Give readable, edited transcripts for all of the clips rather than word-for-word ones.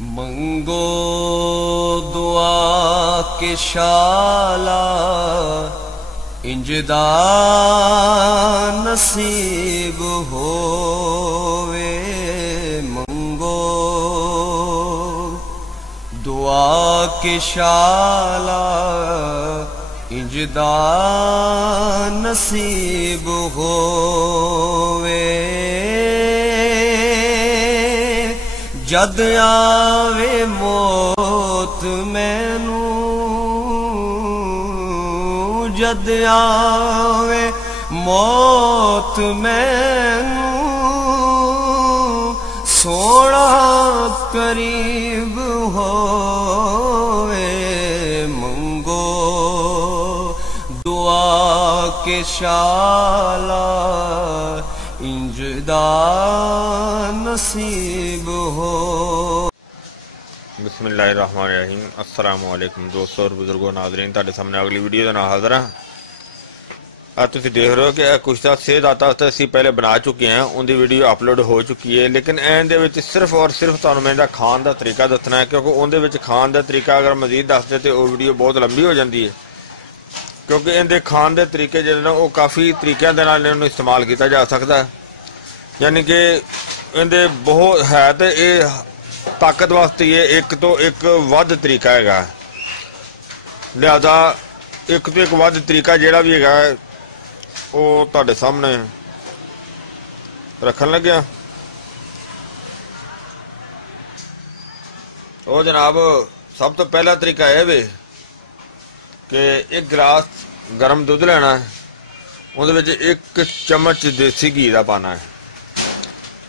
मंगो दुआ के शाला इंजदा नसीब होवे। मंगो दुआ के शाला इंजदा नसीब होवे। जद आवे मौत मैनू, जद आवे मौत मैनू, सोना करीब होवे। मंगो दुआ के शाला इंजदा नसीब हो। बिस्मिल्लाहिर्रहमानिर्रहीम। अस्सलामु अलैकुम दोस्तों और बुजुर्गों नाज़रीन, तुहाडे सामने अगली वीडियो दे नाल हाज़र हां। आज तुसीं देख रहे हो कि कुछ तो सेहत असीं पहले बना चुके हैं, उनकी वीडियो अपलोड हो चुकी है, लेकिन इहदे विच सिर्फ और सिर्फ तुहानूं मैं खाण का तरीका दसना है, क्योंकि उहदे विच खाण का तरीका अगर मजीद दसदे तो वह वीडियो बहुत लंबी हो जाती है, क्योंकि इहदे खाण के तरीके जिहड़े ने वो काफ़ी तरीक़ों दे नाल इहनूं इस्तेमाल किया जा सकता है। यानी कि इहदे बहुत है तो ये ताकत वास्ते ये एक तो एक वध तरीका है, लिहाजा एक तो एक वध तरीका जिहड़ा भी है वो तुहाडे सामने रखन लग्या। ओ जनाब, सब तो पहला तरीका यह वे कि एक गिलास गर्म दुध लेना है, उहदे एक चम्मच देसी घी का पाना है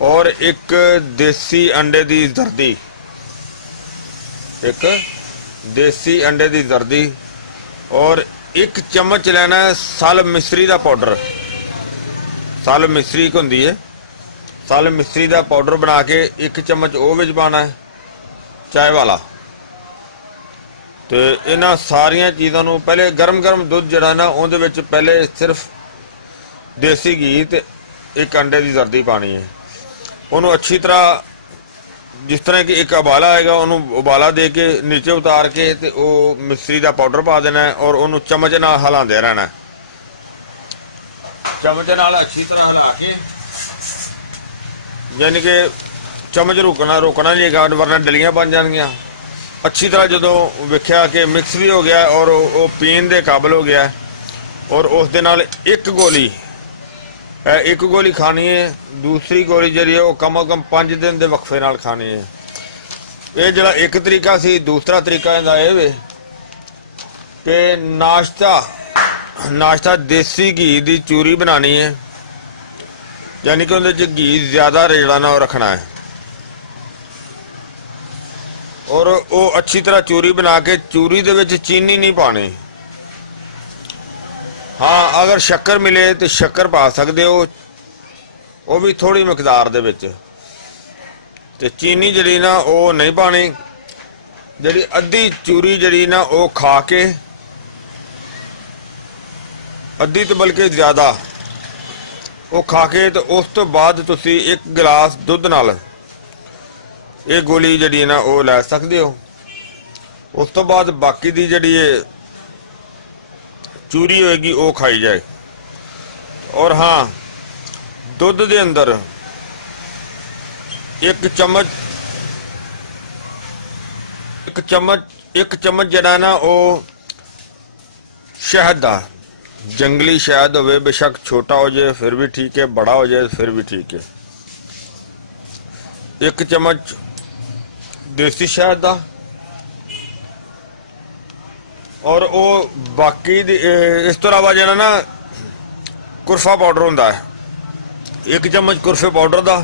और एक देसी अंडे की जर्दी, एक देसी अंडे की जर्दी और एक चम्मच लेना है साल मिश्री का पाउडर। साल मिश्री एक होंदी है, साल मिश्री का पाउडर बना के एक चम्मच वो विच पाना है चाय वाला। तो इन्हां सारिया चीज़ों को पहले गर्म गर्म दुध जिहड़ा ना उहदे विच पहले सिर्फ देसी घी ते एक अंडे की जर्दी पानी है। उन्होंने अच्छी तरह जिस तरह कि एक उबाला आएगा उन्होंने उबाला दे के नीचे उतार के ते वो मिश्री का पाउडर पा देना है और उन्होंने चम्मच नाल हिलाते रहना है। चम्मच नाल अच्छी तरह हिला के, यानी कि चम्मच रोकना नहीं है, वरना डलियां बन जाएंगियां। अच्छी तरह जो वेख्या कि मिक्स भी हो गया और वो पीन के काबिल हो गया और उस दे नाल एक गोली खानी है। दूसरी गोली जी है कम अज कम 5 दिन के वक्फे नाल खानी है। ये जरा एक तरीका सी। दूसरा तरीका इहदा यह वे कि नाश्ता देसी घी की चूरी बनानी है, यानी कि उहदे च घी ज्यादा रेड़ा ना रखना है और वो अच्छी तरह चूरी बना के चूरी दे विच चीनी नहीं पानी। हाँ, अगर शक्कर मिले तो शक्कर पा सकते हो, वो भी थोड़ी मकदार दे विच। ते चीनी जड़ी ना वो नहीं पानी। जड़ी अद्धी चूरी जड़ी ना वो खा के, अद्धी तो बल्कि ज्यादा वो खा के, तो उस तो बाद तुसी एक गिलास दुध नाल ये गोली जड़ी ना वो लै सकते हो। उस तो बाद बाकी दी जड़ी चूरी होएगी वो खाई जाए। और हाँ, दुध दे अंदर एक चम्मच जड़ा ना वो शहद दा, जंगली शहद होवे, बेशक छोटा हो जाए फिर भी ठीक है, बड़ा हो जाए फिर भी ठीक है। एक चम्मच देसी शहद दा और वो बाकी इस तो अलावा जो ना कुरफा पाउडर होंदा है, एक चम्मच कुरफे पाउडर का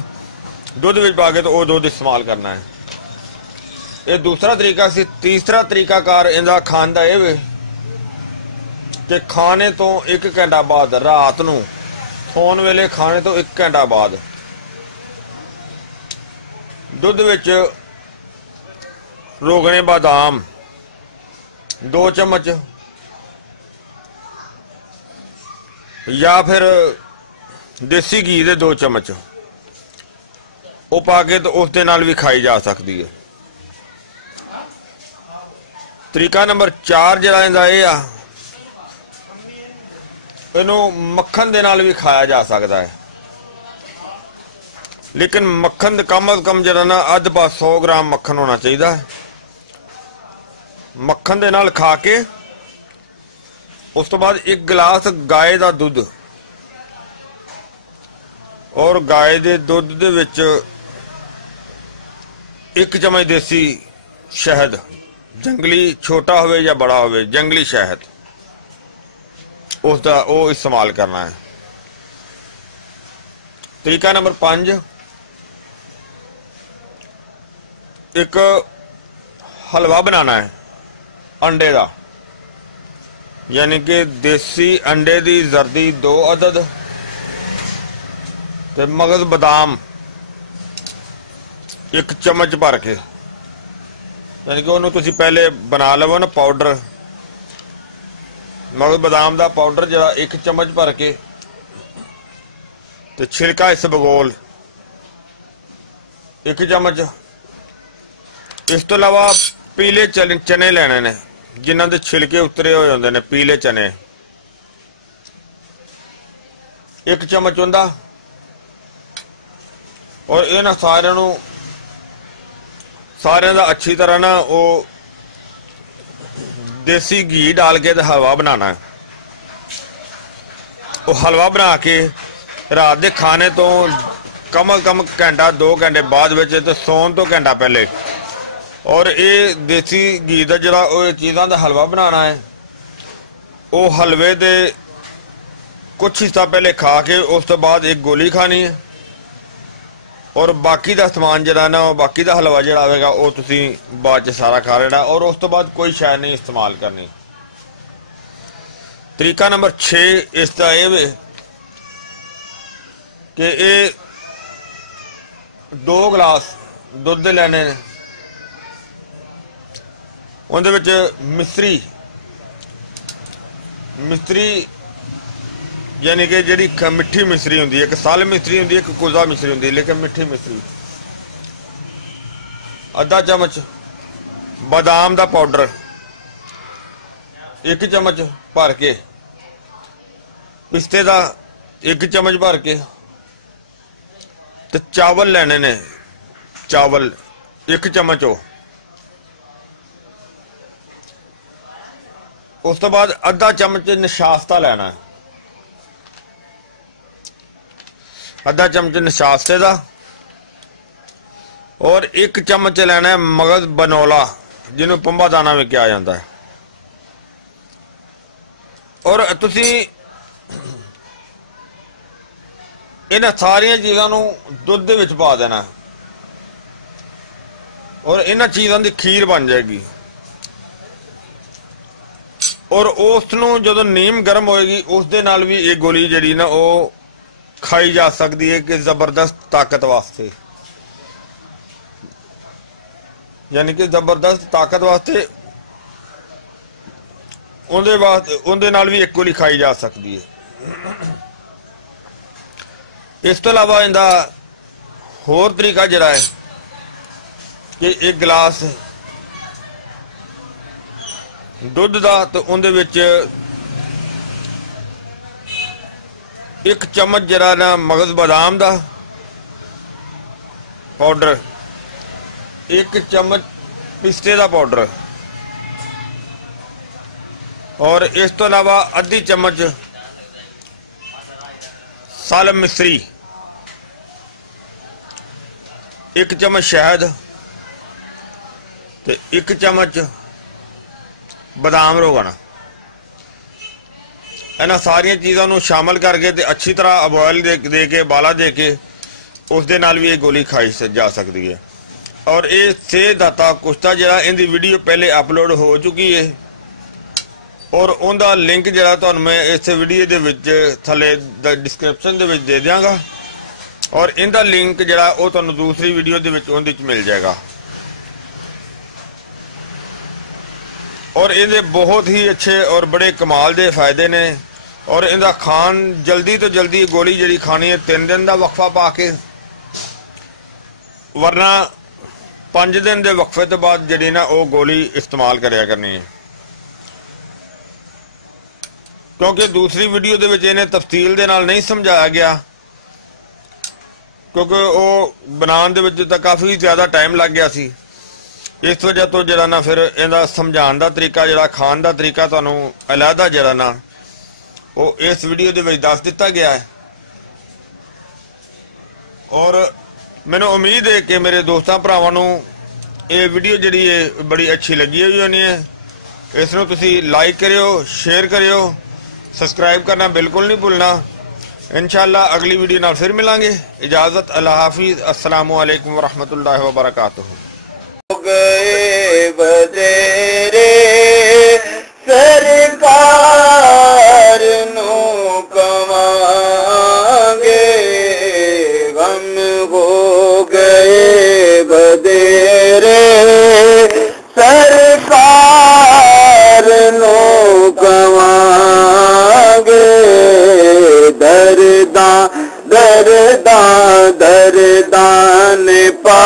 दुध विच पा के तो वो दुध इस्तेमाल करना है। ये दूसरा तरीका सी। तीसरा तरीका कार इहदा खाण दा ये वे कि खाने तो 1 घंटा बाद, रात नूं सोण वेले खाने तो 1 घंटा बाद दुध विच रोगने बादाम 2 चम्मच या फिर देसी घी दे 2 चम्मच वो पा के तो उस दे नाल भी खाई जा सकती है। तरीका नंबर 4 जिहड़ा इहदा इह आ, इहनूं मक्खन दे नाल भी खाया जा सकदा है, लेकिन मक्खन कम अज कम जिहड़ा ना अध पा 100 ग्राम मक्खन होना चाहिए। मक्खन दे नाल खा के उस तो बाद 1 गिलास गाय का दुध और गाय के दुध दे विच 1 चम्मच देसी शहद, जंगली छोटा होवे या बड़ा होवे, जंगली शहद उसका वो इस्तेमाल करना है। तरीका नंबर 5, एक हलवा बनाना है अंडे का, यानी कि देसी अंडे की जर्दी 2 अदद ते मगज बादाम 1 चम्मच भर के, यानी कि उन्होंने तुसी पहले बना लवो ना पाउडर, मगज बादाम का पाउडर जरा 1 चम्मच भर के ते छिलका इसबगोल 1 चम्मच। इस तो अलावा पीले चने लेने ने जिन्हों के छिलके उतरे हुए होंगे ने, पीले चने 1 चम्मच उनका। और इन्होंने सारे का अच्छी तरह ना वो देसी घी डाल के हलवा बनाना है। वो हलवा बना के रात के खाने तो कम अज कम घंटा 2 घंटे बाद तो सौन तो घंटा पहले, और ये देसी घी का जरा चीज़ों का हलवा बनाना है। वो हलवे दे कुछ हिस्सा पहले खा के उस तो बाद 1 गोली खानी है, और बाकी का समान जरा ना बाकी का हलवा जरा आएगा वो तुसी बाद सारा खा लेना, और उस तो बाद कोई शय नहीं इस्तेमाल करनी। तरीका नंबर 6 इसका यह कि ये 2 गिलास दुध लेने, उहदे विच मिश्री यानी कि जी मिठी मिश्री होंगी, एक सल मिश्री होंगी, एक कुजा मिश्री होंगी, लेकिन मिठी मिश्री, आधा चम्मच बादाम का पाउडर 1 चम्मच भर के, पिस्ते का 1 चम्मच भर के, ते चावल लेने ने, चावल 1 चम्मच हो। उस तो बाद आधा चम्मच नशास्ता लेना है, आधा चम्मच नशास्ते का, और 1 चम्मच लेना है मगज बनौला जिन्होंने पंबा दाना भी कहा जाता है। और तुसी इन सारिया चीज़ों दुध दे विच पा देना, और इन चीज़ों की खीर बन जाएगी। और उसनों जो नीम गर्म होएगी उस दे नाल भी ये गोली जी ना वो खाई जा सकती है कि जबरदस्त ताकत वास्ते, यानी कि जबरदस्त ताकत वास्ते उनके नाल भी 1 गोली खाई जा सकती है। इस तो अलावा इनका होर तरीका जरा है कि 1 गिलास दुध का तो उनदे विच 1 चम्मच जरा ना मगज बादाम का पाउडर, 1 चम्मच पिस्ते का पाउडर, और इस तो अलावा आधी चम्मच सल मिश्री, 1 चम्मच शहद ते 1 चम्मच बादाम रोगन। इन्हां सारिया चीज़ों शामिल करके ते अच्छी तरह बॉयल दे के बाला दे के उस दे नाल भी ये गोली खाई जा सकती है। और ये सेहदाता कुश्ता जरा इनकी वीडियो पहले अपलोड हो चुकी है, और उनका लिंक जरा तुहानूं मैं इस वीडियो दे विच थले डिस्क्रिप्शन दे विच दे दियांगा, और इनका लिंक जरा वो तुहानूं दूसरी वीडियो दे विच उहदे विच मिल जाएगा। और इनके बहुत ही अच्छे और बड़े कमाल के फायदे ने, और इनका खान जल्दी तो जल्दी गोली जी खानी है 3 दिन का वक्फा पा के, वरना 5 दिन के वक्फे तो बाद जी ना वो गोली इस्तेमाल करया करनी है। क्योंकि दूसरी वीडियो दे विच इन्हें तफसील दे नाल नहीं समझाया गया, क्योंकि वो बनाने दे विच तां काफ़ी ज़्यादा टाइम लग गया सी। इस वजह तो जिहड़ा ना फिर इहदा समझाने का तरीका, जिहड़ा खाण का तरीका तुहानूं अलहदा जिहड़ा ना वो इस वीडियो दे विच दस दिता गया है। और मैनूं उम्मीद है कि मेरे दोस्तां भरावां नूं ये वीडियो जिहड़ी है बड़ी अच्छी लगी हुई होनी है। इसनूं तुसीं लाइक करियो, शेयर करियो, सबसक्राइब करना बिल्कुल नहीं भूलना। इंशाअल्लाह अगली वीडियो नाल फिर मिलांगे। इजाज़त, अल्लाह हाफिज़, अस्सलामु अलैकुम वरहमतुल्लाहि वबरकातुहू। गए बतेरे सरकार नो कमांगे, गम हो गए बतेरे सरकार नो कमांगे। दरदा दरदा दरदा ने पा